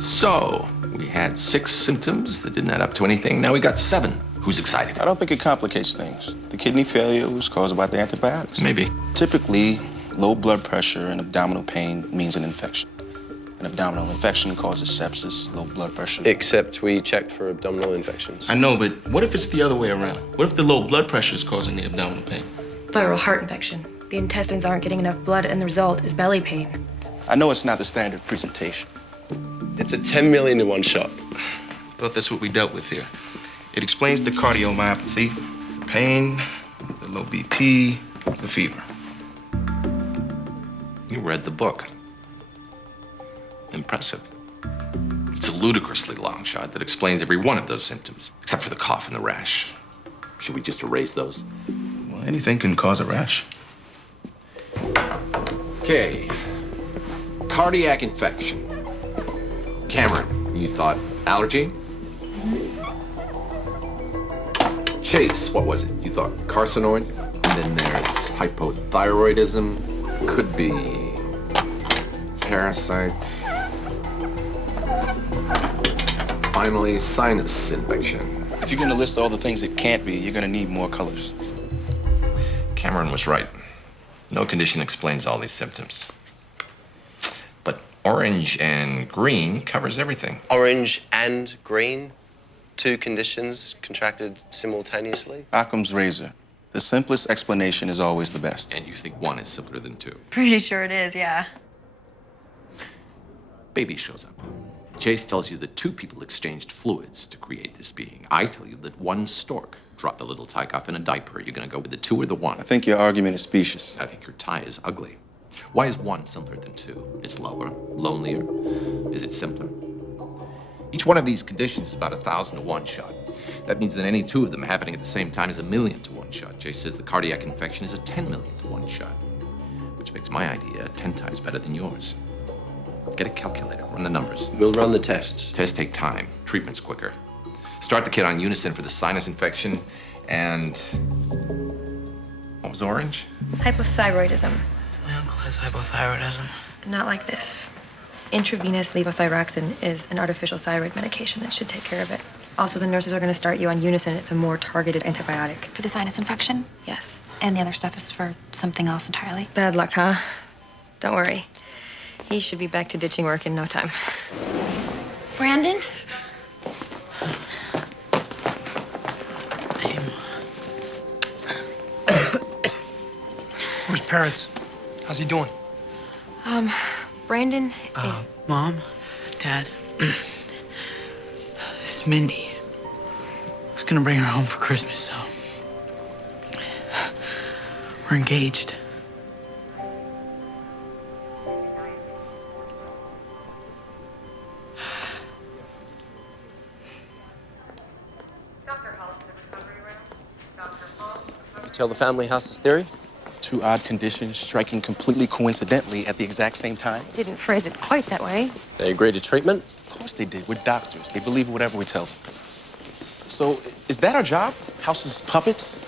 So, we had 6 symptoms that didn't add up to anything. Now we got 7. Who's excited? I don't think it complicates things. The kidney failure was caused by the antibiotics. Maybe. Typically, low blood pressure and abdominal pain means an infection. An abdominal infection causes sepsis, low blood pressure. Except we checked for abdominal infections. I know, but what if it's the other way around? What if the low blood pressure is causing the abdominal pain? Viral heart infection. The intestines aren't getting enough blood, and the result is belly pain. I know it's not the standard presentation. It's a 10 million to 1 shot. Thought that's what we dealt with here. It explains the cardiomyopathy, pain, the low BP, the fever. You read the book. Impressive. It's a ludicrously long shot that explains every one of those symptoms, except for the cough and the rash. Should we just erase those? Well, anything can cause a rash. Okay. Cardiac infection. Cameron, you thought allergy? Chase, what was it? You thought carcinoid? And then there's hypothyroidism. Could be parasites. Finally, sinus infection. If you're gonna list all the things it can't be, you're gonna need more colors. Cameron was right. No condition explains all these symptoms. But orange and green covers everything. Orange and green, 2 conditions contracted simultaneously. Occam's razor. The simplest explanation is always the best. And you think 1 is simpler than 2. Pretty sure it is, yeah. Baby shows up. Chase tells you that 2 people exchanged fluids to create this being. I tell you that 1 stork dropped the little tyke off in a diaper. You're gonna go with the 2 or the 1? I think your argument is specious. I think your tie is ugly. Why is 1 simpler than 2? It's lower, lonelier. Is it simpler? Each one of these conditions is about 1,000 to 1 shot. That means that any 2 of them happening at the same time is 1,000,000 to 1 shot. Chase says the cardiac infection is a 10 million to 1 shot, which makes my idea 10 times better than yours. Get a calculator, run the numbers. We'll run the tests. Tests take time, treatment's quicker. Start the kid on Unison for the sinus infection and... what was orange? Hypothyroidism. My uncle has hypothyroidism. Not like this. Intravenous levothyroxine is an artificial thyroid medication that should take care of it. Also, the nurses are going to start you on Unison. It's a more targeted antibiotic. For the sinus infection? Yes. And the other stuff is for something else entirely? Bad luck, huh? Don't worry. He should be back to ditching work in no time. Brandon? Where's parents? How's he doing? Brandon is... Mom, Dad, this is Mindy. I was gonna bring her home for Christmas, so... we're engaged. You tell the family house's theory? 2 odd conditions striking completely coincidentally at the exact same time. Didn't phrase it quite that way. They agree to treatment? Of course they did. We're doctors. They believe whatever we tell them. So, is that our job? House's puppets?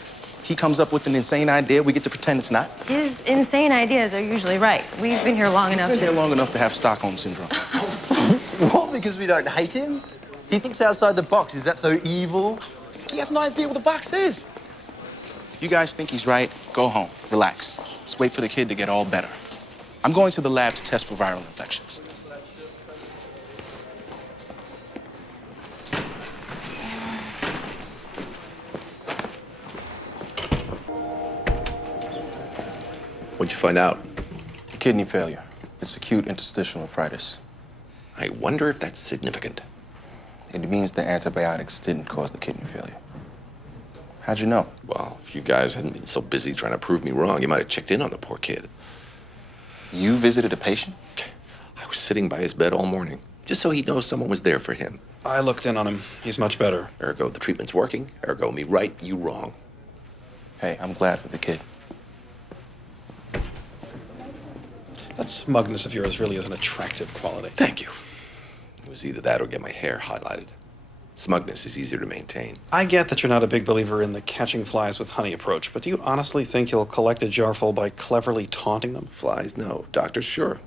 He comes up with an insane idea, we get to pretend it's not? His insane ideas are usually right. We've been here long enough Been to... here long enough to have Stockholm Syndrome. What, because we don't hate him? He thinks outside the box. Is that so evil? He has no idea what the box is. You guys think he's right? Go home. Relax. Let's wait for the kid to get all better. I'm going to the lab to test for viral infections. What'd you find out? Kidney failure. It's acute interstitial nephritis. I wonder if that's significant. It means the antibiotics didn't cause the kidney failure. How'd you know? Well, if you guys hadn't been so busy trying to prove me wrong, you might have checked in on the poor kid. You visited a patient? I was sitting by his bed all morning, just so he'd know someone was there for him. I looked in on him. He's much better. Ergo, the treatment's working. Ergo, me right, you wrong. Hey, I'm glad for the kid. That smugness of yours really is an attractive quality. Thank you. It was either that or get my hair highlighted. Smugness is easier to maintain. I get that you're not a big believer in the catching flies with honey approach, but do you honestly think you'll collect a jarful by cleverly taunting them? Flies, no. Doctors, sure.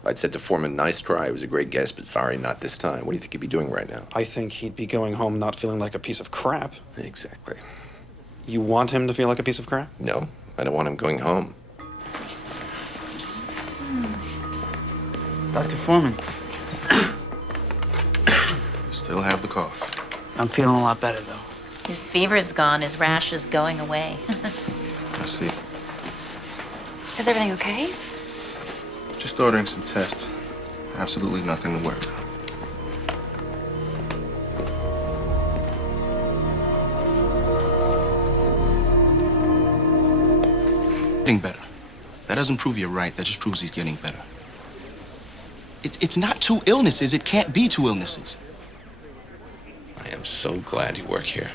If I'd said to Foreman, nice try, it was a great guess, but sorry, not this time. What do you think he'd be doing right now? I think he'd be going home not feeling like a piece of crap. Exactly. You want him to feel like a piece of crap? No, I don't want him going home. Dr. Foreman, Still have the cough. I'm feeling a lot better, though. His fever's gone, his rash is going away. I see. Is everything okay? Just ordering some tests. Absolutely nothing to worry about. Getting better. That doesn't prove you're right. That just proves he's getting better. It's not two illnesses. It can't be two illnesses. I am so glad you work here.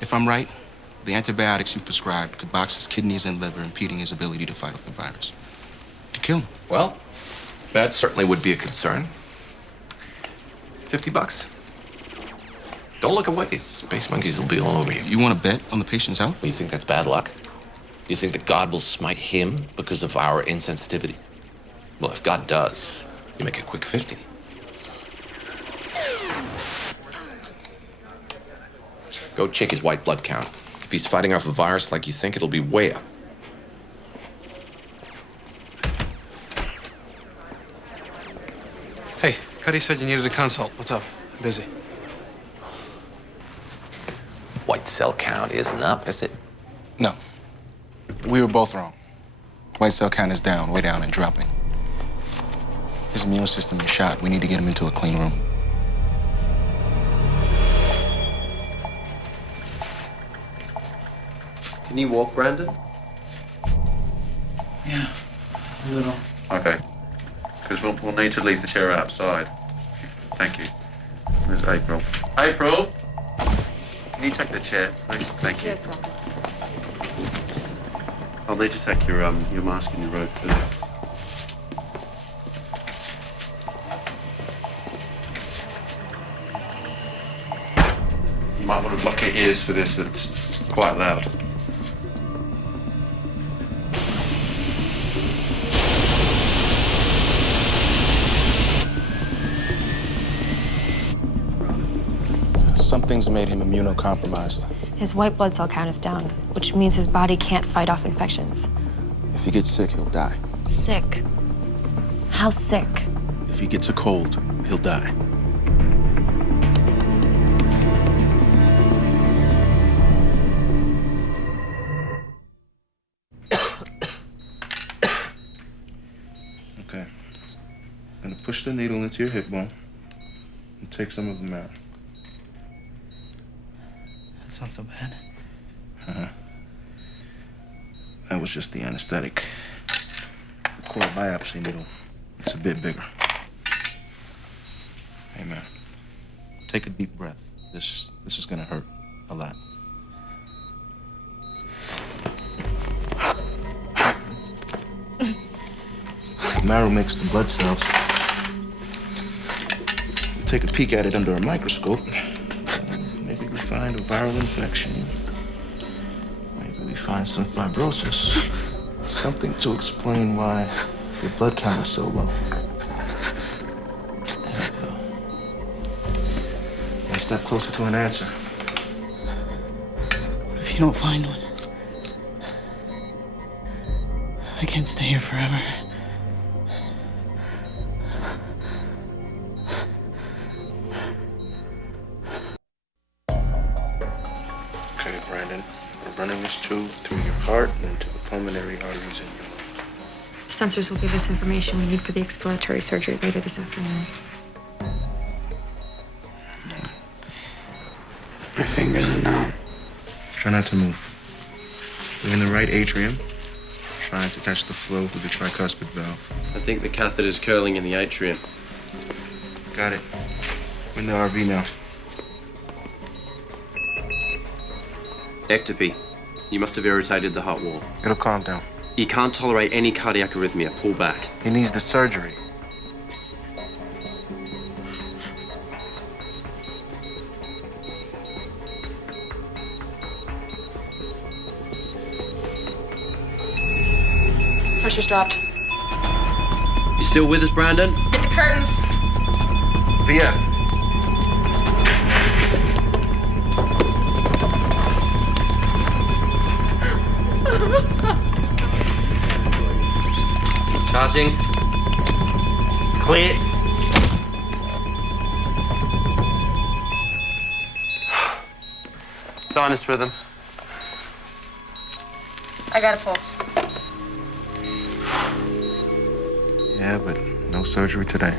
If I'm right, the antibiotics you prescribed could box his kidneys and liver, impeding his ability to fight off the virus. To kill him. Well, that certainly would be a concern. $50. Don't look away. Space monkeys will be all over you. You want to bet on the patient's health? You think that's bad luck? You think that God will smite him because of our insensitivity? Well, if God does, you make a quick 50. Go check his white blood count. If he's fighting off a virus like you think, it'll be way up. Hey, Cuddy said you needed a consult. What's up? I'm busy. White cell count isn't up, is it? No. We were both wrong. White cell count is down, way down and dropping. His immune system is shot. We need to get him into a clean room. Can you walk, Brandon? Yeah, a little. Okay. Because we'll need to leave the chair outside. Thank you. There's April. April! Can you take the chair, please? Thank you. Yes, Doctor. I'll need to take your mask and your robe too. You might want to block your ears for this. It's quite loud. Something's made him immunocompromised. His white blood cell count is down, which means his body can't fight off infections. If he gets sick, he'll die. Sick? How sick? If he gets a cold, he'll die. Okay. I'm gonna push the needle into your hip bone and take some of them out. That's not so bad. Uh-huh. That was just the anesthetic. The core biopsy needle, it's a bit bigger. Hey, man. Take a deep breath. This is gonna hurt a lot. Marrow makes the blood cells. Take a peek at it under a microscope. Maybe we find a viral infection. Maybe we find some fibrosis. Something to explain why your blood count is so low. There we go. One step closer to an answer. What if you don't find one? I can't stay here forever. Okay, Brandon. We're running this tube through your heart and into the pulmonary arteries in your lung. Sensors will give us information we need for the exploratory surgery later this afternoon. My fingers are numb. Try not to move. We're in the right atrium, trying to catch the flow through the tricuspid valve. I think the catheter's curling in the atrium. Got it. We're in the RV now. Ectopy. You must have irritated the heart wall. It'll calm down. You can't tolerate any cardiac arrhythmia. Pull back. He needs the surgery. Pressure's dropped. Still with us, Brandon? Get the curtains. VF. Charging. Clear. Sinus rhythm. I got a pulse. Yeah, but no surgery today.